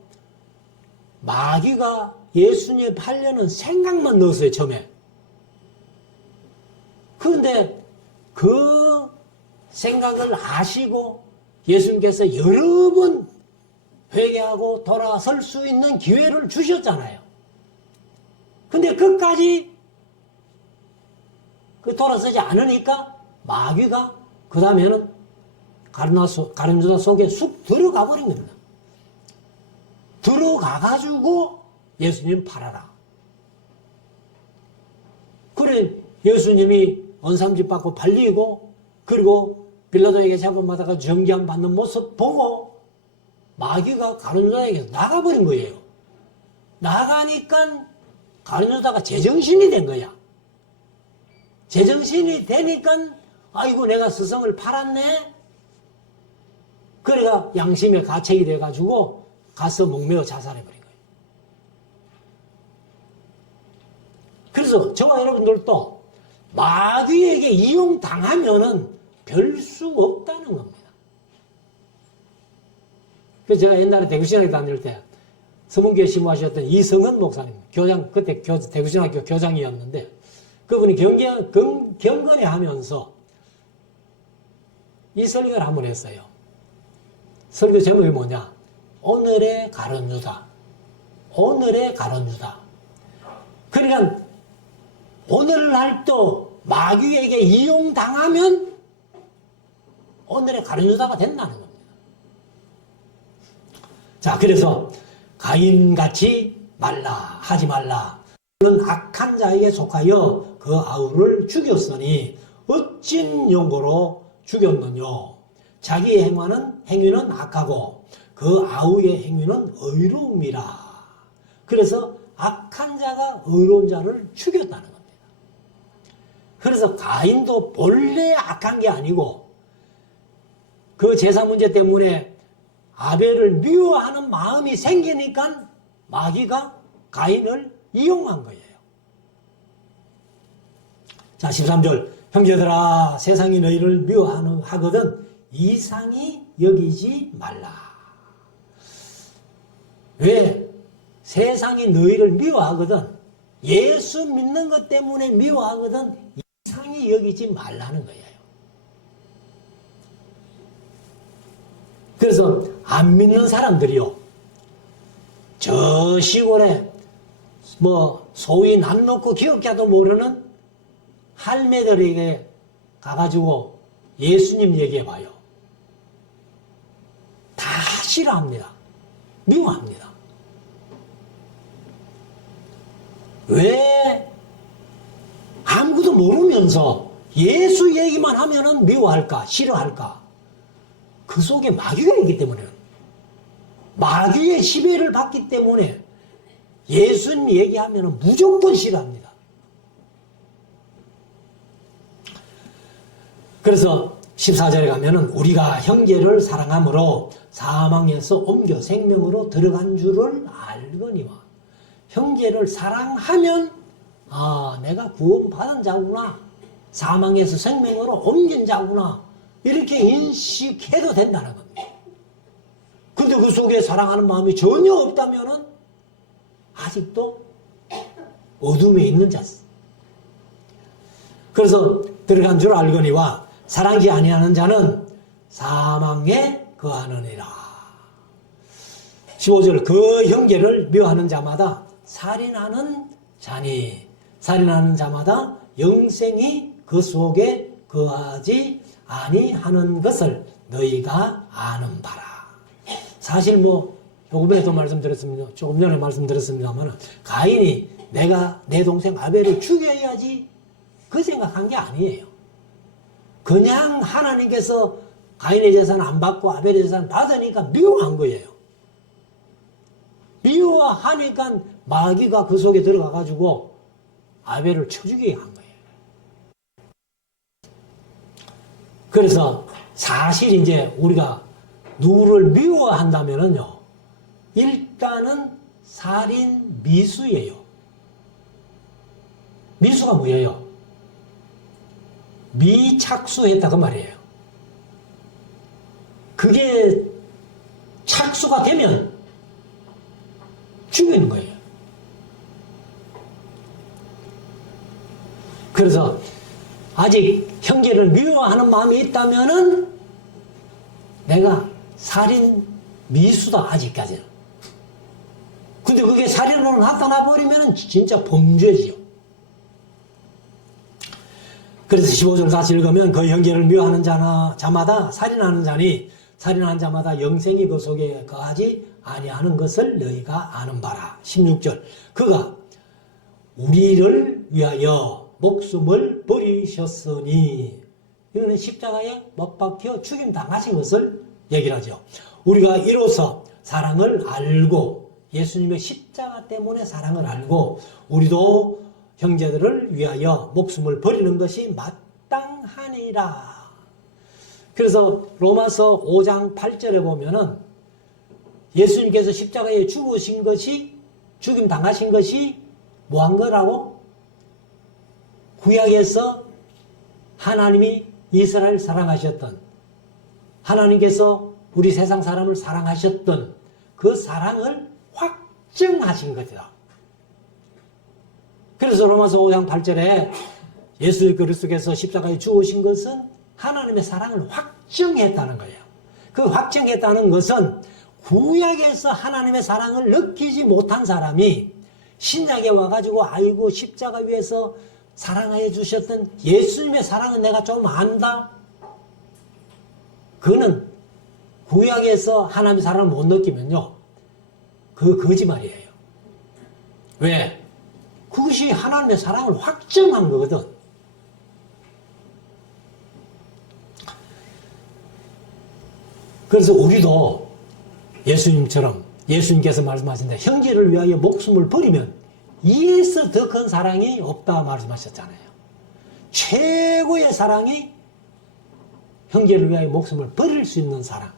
마귀가 예수님의 팔려는 생각만 넣었어요, 처음에. 그런데 그 생각을 아시고 예수님께서 여러 번 회개하고 돌아설 수 있는 기회를 주셨잖아요. 근데 끝까지 돌아서지 않으니까 마귀가 그 다음에는 가룟 유다 속에 쑥 들어가 버린 겁니다. 들어가가지고 예수님 팔아라. 그래 예수님이 원삼집 받고 팔리고 그리고 빌라도에게 잡아받아가 정죄함 받는 모습 보고 마귀가 가룟 유다에게 나가버린 거예요. 나가니까 가룟 유다가 제정신이 된 거야. 제정신이 되니까 아이고 내가 스승을 팔았네. 그래가 양심의 가책이 돼가지고 가서 목매어 자살해버린 거예요. 그래서 저와 여러분들도 마귀에게 이용당하면은 별 수 없다는 겁니다. 그래서 제가 옛날에 대구신학교 다닐 때 서문교회 심호하셨던 이성은 목사님, 그때 대구신학교 교장이었는데 그분이 경건회 하면서 이 설교를 한번 했어요. 설교 제목이 뭐냐? 오늘의 가룟 유다. 오늘의 가룟 유다. 그러니까 오늘날도 마귀에게 이용당하면 오늘의 가룟 유다가 된다는 겁니다. 자, 그래서 가인같이 하지 말라. 그는 악한 자에게 속하여 그 아우를 죽였으니 어찐 용고로 죽였느뇨. 자기의 행위는 악하고 그 아우의 행위는 의로움이라. 그래서 악한 자가 의로운 자를 죽였다는 겁니다. 그래서 가인도 본래 악한 게 아니고 그 제사 문제 때문에 아벨을 미워하는 마음이 생기니까 마귀가 가인을 이용한 거예요. 자, 13절. 형제들아, 세상이 너희를 미워하거든 이상히 여기지 말라. 왜? 세상이 너희를 미워하거든, 예수 믿는 것 때문에 미워하거든 이상히 여기지 말라는 거예요. 그래서 안 믿는 사람들이요, 저 시골에 소위 남 놓고 기억자도 모르는 할매들에게 가가지고 예수님 얘기해봐요. 다 싫어합니다. 미워합니다. 왜 아무것도 모르면서 예수 얘기만 하면은 미워할까, 싫어할까? 그 속에 마귀가 있기 때문에, 마귀의 지배를 받기 때문에 예수님 얘기하면은 무조건 싫어합니다. 그래서 14절에 가면은 우리가 형제를 사랑함으로 사망에서 옮겨 생명으로 들어간 줄을 알거니와. 형제를 사랑하면 내가 구원받은 자구나, 사망에서 생명으로 옮긴 자구나, 이렇게 인식해도 된다는 겁니다. 근데 그 속에 사랑하는 마음이 전혀 없다면은 아직도 어둠에 있는 자스. 그래서 들어간 줄 알거니와 사랑지 아니하는 자는 사망에 거하느니라. 15절. 그 형제를 미워하는 자마다 살인하는 자니, 살인하는 자마다 영생이 그 속에 거하지 아니하는 것을 너희가 아는 바라. 사실 뭐 조금 전에 말씀드렸습니다만 가인이 내가 내 동생 아벨을 죽여야지 그 생각한 게 아니에요. 그냥 하나님께서 가인의 재산 안 받고 아벨의 재산 받으니까 미워한 거예요. 미워하니까 마귀가 그 속에 들어가가지고 아벨을 쳐 죽이게 한 거예요. 그래서 사실 이제 우리가 누구를 미워한다면은요, 일단은 살인 미수예요. 미수가 뭐예요? 미착수했다 그 말이에요. 그게 착수가 되면 죽이는 거예요. 그래서 아직 형제를 미워하는 마음이 있다면은 내가 살인 미수다, 아직까지는. 근데 그게 살인으로 나타나 버리면은 진짜 범죄지요. 그래서 15절 다시 읽으면 그 형제를 미워하는 자마다 살인하는 자니 살인하는 자마다 영생이 그 속에 거하지 아니하는 것을 너희가 아는 바라. 16절 그가 우리를 위하여 목숨을 버리셨으니, 이거는 십자가에 못 박혀 죽임 당하신 것을 얘기를 하죠. 우리가 이로써 사랑을 알고, 예수님의 십자가 때문에 사랑을 알고 우리도 형제들을 위하여 목숨을 버리는 것이 마땅하니라. 그래서 로마서 5장 8절에 보면은 예수님께서 십자가에 죽으신 것이, 죽임 당하신 것이 뭐 한 거라고? 구약에서 하나님이 이스라엘 사랑하셨던, 하나님께서 우리 세상 사람을 사랑하셨던 그 사랑을 확증하신 것이다. 그래서 로마서 5장 8절에 예수 그리스도께서 십자가에 죽으신 것은 하나님의 사랑을 확증했다는 거예요. 그 확증했다는 것은 구약에서 하나님의 사랑을 느끼지 못한 사람이 신약에 와가지고 아이고 십자가 위에서 사랑하여 주셨던 예수님의 사랑은 내가 좀 안다? 그거는 구약에서 하나님의 사랑을 못 느끼면요, 그 거짓말이에요. 왜? 그것이 하나님의 사랑을 확증한 거거든. 그래서 우리도 예수님처럼, 예수님께서 말씀하신데 형제를 위하여 목숨을 버리면 이에서 더 큰 사랑이 없다 말씀하셨잖아요. 최고의 사랑이 형제를 위하여 목숨을 버릴 수 있는 사랑.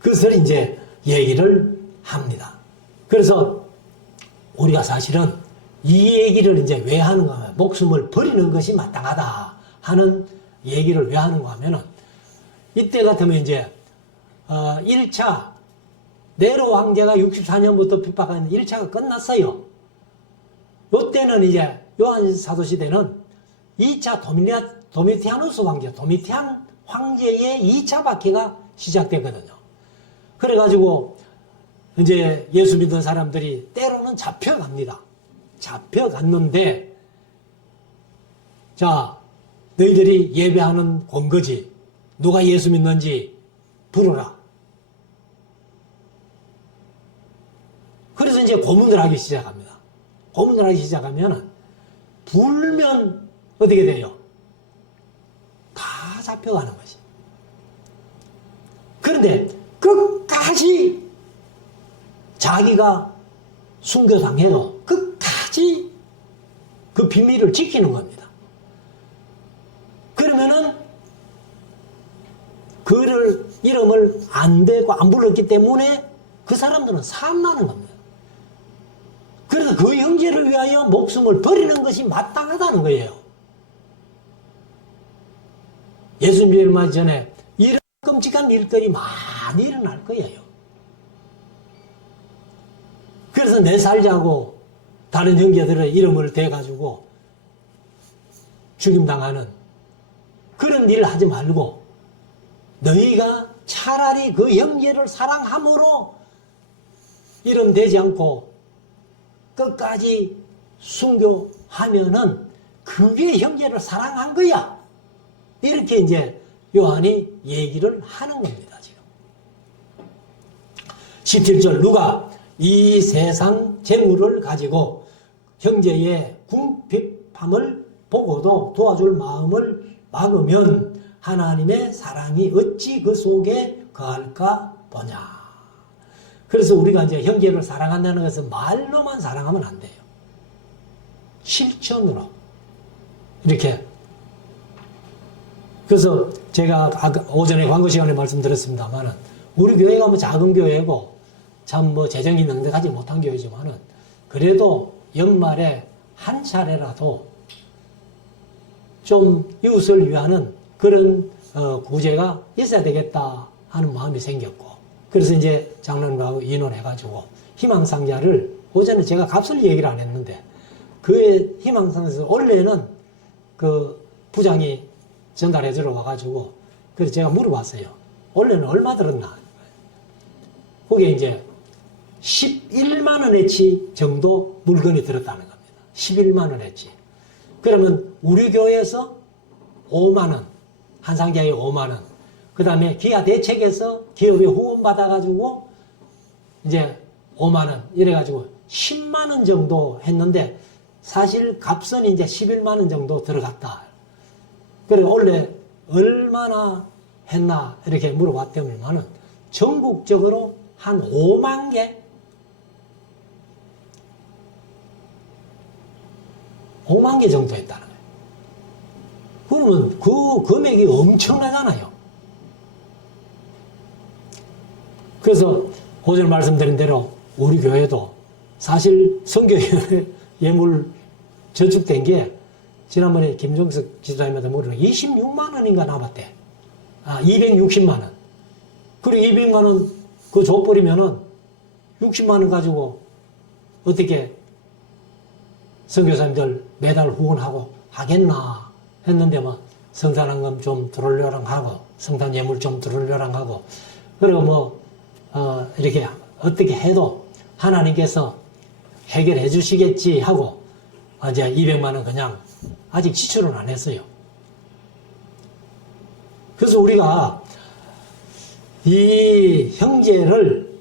그것을 이제 얘기를 합니다. 그래서 우리가 사실은 이 얘기를 이제 왜 하는가 하면, 목숨을 버리는 것이 마땅하다 하는 얘기를 왜 하는가 하면은, 이때 같으면 이제 1차 네로 황제가 64년부터 핍박하는 1차가 끝났어요. 이때는 이제 요한 사도 시대는 2차 도미티아누스 황제, 도미티안 황제의 2차 박해가 시작되거든요. 그래가지고 이제 예수 믿는 사람들이 때로는 잡혀갑니다. 잡혀갔는데, 자, 너희들이 예배하는 권거지, 누가 예수 믿는지 부르라. 그래서 이제 고문을 하기 시작합니다. 고문을 하기 시작하면 불면 어떻게 돼요? 다 잡혀가는 것이. 그런데 끝까지 자기가 순교당해도 끝까지 그 비밀을 지키는 겁니다. 그러면은 그를 이름을 안 대고 안 불렀기 때문에 그 사람들은 사망하는 겁니다. 그래서 그 형제를 위하여 목숨을 버리는 것이 마땅하다는 거예요. 예수님 멸망 전에 이런 끔찍한 일들이 많이 일어날 거예요. 그래서 내 살자고 다른 형제들의 이름을 대가지고 죽임당하는 그런 일을 하지 말고, 너희가 차라리 그 형제를 사랑함으로 이름 대지 않고 끝까지 순교하면은 그게 형제를 사랑한 거야. 이렇게 이제 요한이 얘기를 하는 겁니다, 지금. 17절, 누가 이 세상 재물을 가지고 형제의 궁핍함을 보고도 도와줄 마음을 막으면 하나님의 사랑이 어찌 그 속에 거할까 보냐. 그래서 우리가 이제 형제를 사랑한다는 것은 말로만 사랑하면 안 돼요. 실천으로. 이렇게. 그래서 제가 오전에 광고 시간에 말씀드렸습니다만은 우리 교회가 뭐 작은 교회고 참 뭐 재정이 넉넉하지 못한 교회지만은 그래도 연말에 한 차례라도 좀 이웃을 위하는 그런 구제가 있어야 되겠다 하는 마음이 생겼고, 그래서 이제 장로님하고 의논해가지고 희망상자를 오전에 제가 값을 얘기를 안 했는데 그 희망상자에서 원래는 그 부장이 전달해 주러 와가지고 그래서 제가 물어봤어요. 원래는 얼마 들었나? 거기에 이제 11만 원어치 정도 물건이 들었다는 겁니다. 11만 원어치. 그러면 우리 교회에서 5만 원, 한 상자에 5만 원. 그 다음에 기아 대책에서 기업이 후원받아가지고 이제 5만 원 이래가지고 10만 원 정도 했는데 사실 값은 이제 11만 원 정도 들어갔다. 그래 원래 얼마나 했나 이렇게 물어봤더니만은 전국적으로 한 5만 개, 5만 개 정도 했다는 거예요. 그러면 그 금액이 엄청나잖아요. 그래서 오늘 말씀드린 대로 우리 교회도 사실 선교위원회 예물 저축된 게 지난번에 김종석 지도자님한테 물으면 26만 원인가 남았대. 260만 원. 그리고 200만 원 그거 줘버리면은 60만 원 가지고 어떻게 선교사님들 매달 후원하고 하겠나 했는데 뭐 성산한금 좀 들어올려랑 하고 성탄 예물 좀 들어올려랑 하고 그리고 이렇게 어떻게 해도 하나님께서 해결해 주시겠지 하고 이제 200만 원 그냥 아직 지출은 안 했어요. 그래서 우리가 이 형제를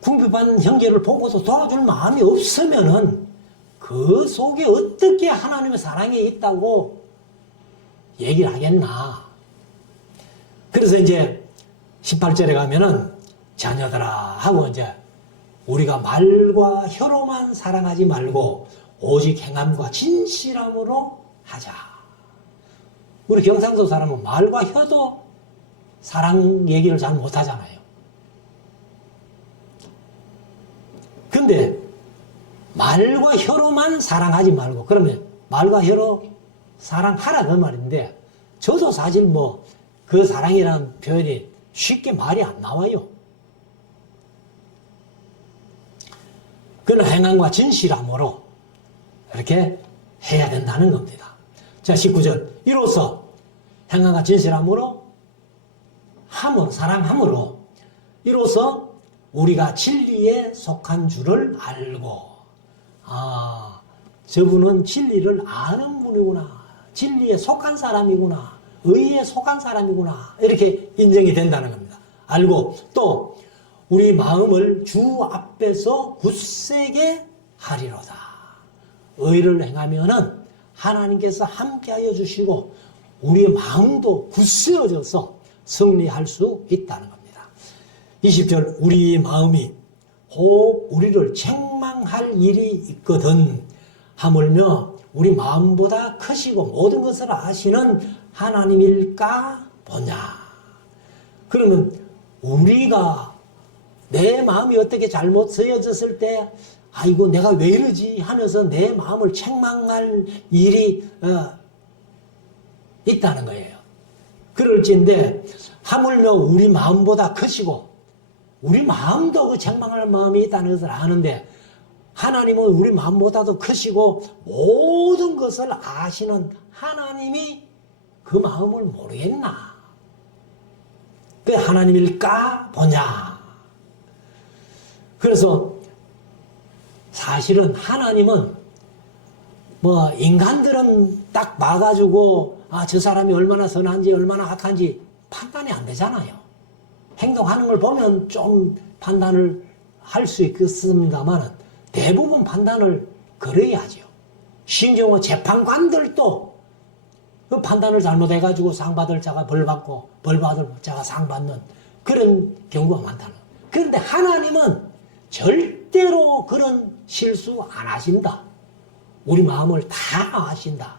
궁핍한 형제를 보고도 도와줄 마음이 없으면은 그 속에 어떻게 하나님의 사랑이 있다고 얘기를 하겠나. 그래서 이제 18절에 가면은 자녀들아 하고 이제 우리가 말과 혀로만 사랑하지 말고 오직 행함과 진실함으로 하자. 우리 경상도 사람은 말과 혀도 사랑 얘기를 잘 못하잖아요. 근데 말과 혀로만 사랑하지 말고 그러면 말과 혀로 사랑하라 그 말인데 저도 사실 그 사랑이라는 표현이 쉽게 말이 안 나와요. 그러나 행함과 진실함으로 이렇게 해야 된다는 겁니다. 자, 19절. 이로써 행함과 진실함으로 사랑함으로 이로써 우리가 진리에 속한 줄을 알고 저분은 진리를 아는 분이구나. 진리에 속한 사람이구나. 의에 속한 사람이구나. 이렇게 인정이 된다는 겁니다. 알고 또 우리 마음을 주 앞에서 굳세게 하리로다. 의를 행하면은 하나님께서 함께하여 주시고 우리의 마음도 굳세어져서 승리할 수 있다는 겁니다. 20절 우리 마음이 혹 우리를 책망할 일이 있거든 하물며 우리 마음보다 크시고 모든 것을 아시는 하나님일까 보냐. 그러면 우리가 내 마음이 어떻게 잘못 쓰여졌을 때 아이고 내가 왜 이러지 하면서 내 마음을 책망할 일이 있다는 거예요. 그럴지인데 하물며 우리 마음보다 크시고 우리 마음도 그 책망할 마음이 있다는 것을 아는데 하나님은 우리 마음보다도 크시고 모든 것을 아시는 하나님이 그 마음을 모르겠나? 그 하나님일까 보냐? 그래서 사실은 하나님은 인간들은 딱 봐가지고 저 사람이 얼마나 선한지 얼마나 악한지 판단이 안 되잖아요. 행동하는 걸 보면 좀 판단을 할 수 있겠습니다만 대부분 판단을 걸어야죠. 심지어 재판관들도 그 판단을 잘못해가지고 상 받을 자가 벌 받고 벌 받을 자가 상 받는 그런 경우가 많다는 거예요. 그런데 하나님은 절대로 그런 실수 안 하신다. 우리 마음을 다 아신다.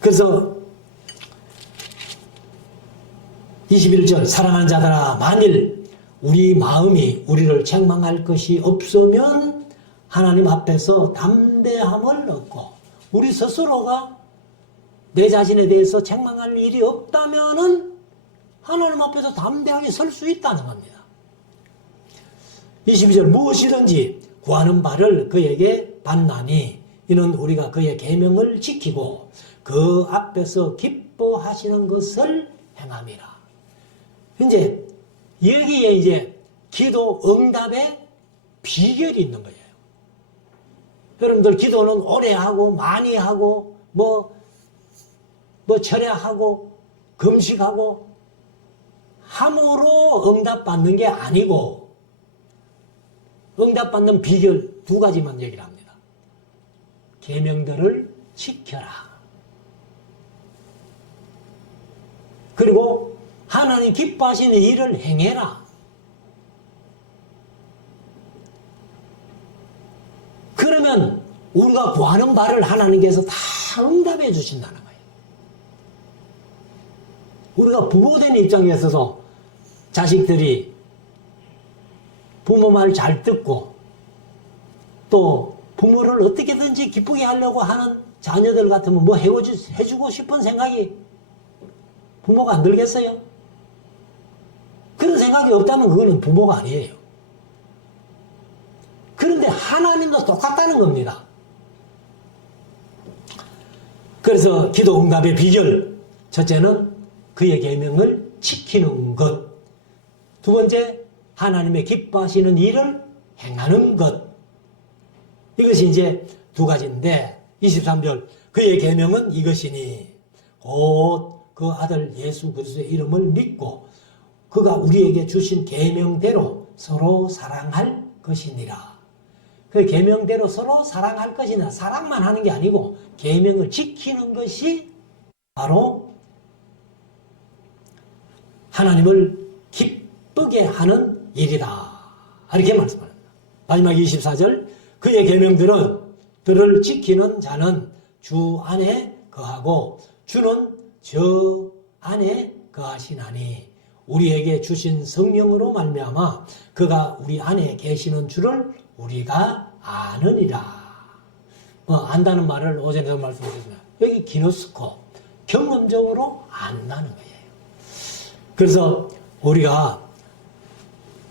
그래서 21절 사랑하는 자들아 만일 우리 마음이 우리를 책망할 것이 없으면 하나님 앞에서 담대함을 얻고 우리 스스로가 내 자신에 대해서 책망할 일이 없다면은 하나님 앞에서 담대하게 설 수 있다는 겁니다. 22절 무엇이든지 구하는 바를 그에게 받나니 이는 우리가 그의 계명을 지키고 그 앞에서 기뻐하시는 것을 행함이라. 이제 여기에 이제 기도 응답의 비결이 있는 거예요. 여러분들 기도는 오래 하고 많이 하고 뭐 철야하고 금식하고 함으로 응답받는 게 아니고 응답받는 비결 두 가지만 얘기를 합니다. 계명들을 지켜라. 그리고 하나님 기뻐하시는 일을 행해라. 그러면 우리가 구하는 바를 하나님께서 다 응답해 주신다는 거예요. 우리가 부모된 입장에서도 자식들이 부모 말 잘 듣고 또 부모를 어떻게든지 기쁘게 하려고 하는 자녀들 같으면 뭐 해주고 싶은 생각이 부모가 안 들겠어요? 그런 생각이 없다면 그거는 부모가 아니에요. 그런데 하나님도 똑같다는 겁니다. 그래서 기도 응답의 비결 첫째는 그의 계명을 지키는 것. 두 번째, 하나님의 기뻐하시는 일을 행하는 것. 이것이 이제 두 가지인데 23절 그의 계명은 이것이니 곧 그 아들 예수 그리스도의 이름을 믿고 그가 우리에게 주신 계명대로 서로 사랑할 것이니라. 그 계명대로 서로 사랑할 것이니라. 사랑만 하는 게 아니고 계명을 지키는 것이 바로 하나님을 기쁘게 하는 일이다. 이렇게 말씀합니다. 마지막 24절 그의 계명들을 지키는 자는 주 안에 거하고 주는 저 안에 거하시나니 우리에게 주신 성령으로 말미암아 그가 우리 안에 계시는 줄을 우리가 아느니라. 안다는 말을 오전에도 말씀드렸습니다. 여기 기노스코 경험적으로 안다는 거예요. 그래서 우리가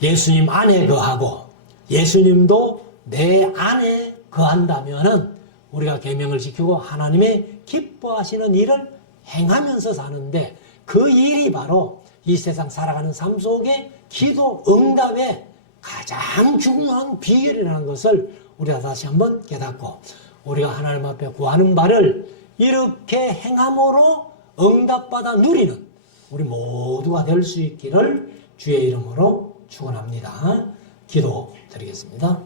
예수님 안에 거하고 예수님도 내 안에 거한다면은 우리가 계명을 지키고 하나님의 기뻐하시는 일을 행하면서 사는데 그 일이 바로 이 세상 살아가는 삶 속에 기도 응답의 가장 중요한 비결이라는 것을 우리가 다시 한번 깨닫고 우리가 하나님 앞에 구하는 바를 이렇게 행함으로 응답받아 누리는 우리 모두가 될 수 있기를 주의 이름으로 축원합니다. 기도 드리겠습니다.